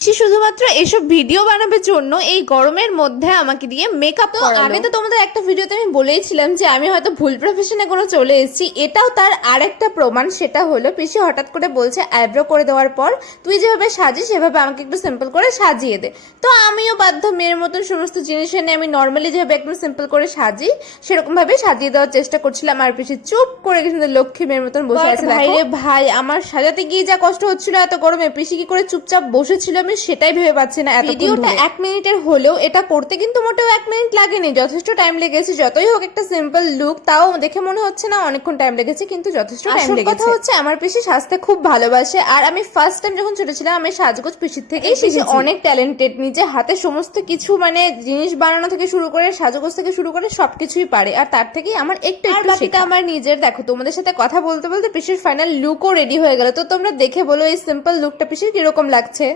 সে শুধুমাত্র এসব ভিডিও বানানোর জন্য এই গরমের মধ্যে আমাকে দিয়ে মেকআপ করালো। আগে তো তোমাদের একটা ভিডিওতে আমি বলেইছিলাম যে আমি হয়তো ভুল প্রফেশনে কোনো চলে এসেছি, এটাও তার আরেকটা প্রমাণ। সেটা হলো পিসি হঠাৎ করে বলছে আইব্রো করে দেওয়ার পর তুই যেভাবে সাজিস সেভাবে আমাকে একটু সিম্পল করে সাজিয়ে দে। তো আমিও বাধ্য মেয়ের মতন সমস্ত জিনিস এনে আমি নর্মালি যেভাবে একদম সিম্পল করে সাজি সেরকম ভাবে সাজিয়ে দেওয়ার চেষ্টা করছিলাম, আর পিসি চুপ করে কিন্তু লক্ষ্মী মেয়ের মতন বসে আছে। ভাই রে ভাই, আমার সাজাতে গিয়ে যা কষ্ট হচ্ছিল এত গরমে, পিসি কি করে চুপচাপ বসেছিল আমি সেটাই ভেবে পাচ্ছি না। ভিডিওটা 1 মিনিটের হলেও এটা করতে কিন্তু মোটেও 1 মিনিট লাগেনি, যথেষ্ট টাইম লেগেছে। যতই হোক একটা সিম্পল লুক, তাও দেখে মনে হচ্ছে না অনেকক্ষণ টাইম লেগেছে, কিন্তু যথেষ্ট টাইম লেগেছে। কথা হচ্ছে আমার পিসি সাজতে খুব ভালোবাসে, আর আমি ফার্স্ট টাইম যখন ছোট ছিলাম আমি সাজগোজ পিসির থেকেই শিখেছি। অনেক ট্যালেন্টেড, নিজে হাতে সমস্ত কিছু মানে জিনিস বানানো থেকে শুরু করে সাজগোজ থেকে শুরু করে সবকিছুই পারে, আর তার থেকেই আমার একটু বাকিটা আমার নিজের। দেখো তোমাদের সাথে কথা বলতে বলতে পিসির ফাইনাল লুকও রেডি হয়ে গেল, তো তোমরা দেখে বলো এই সিম্পল লুকটা পিসির কিরকম লাগছে।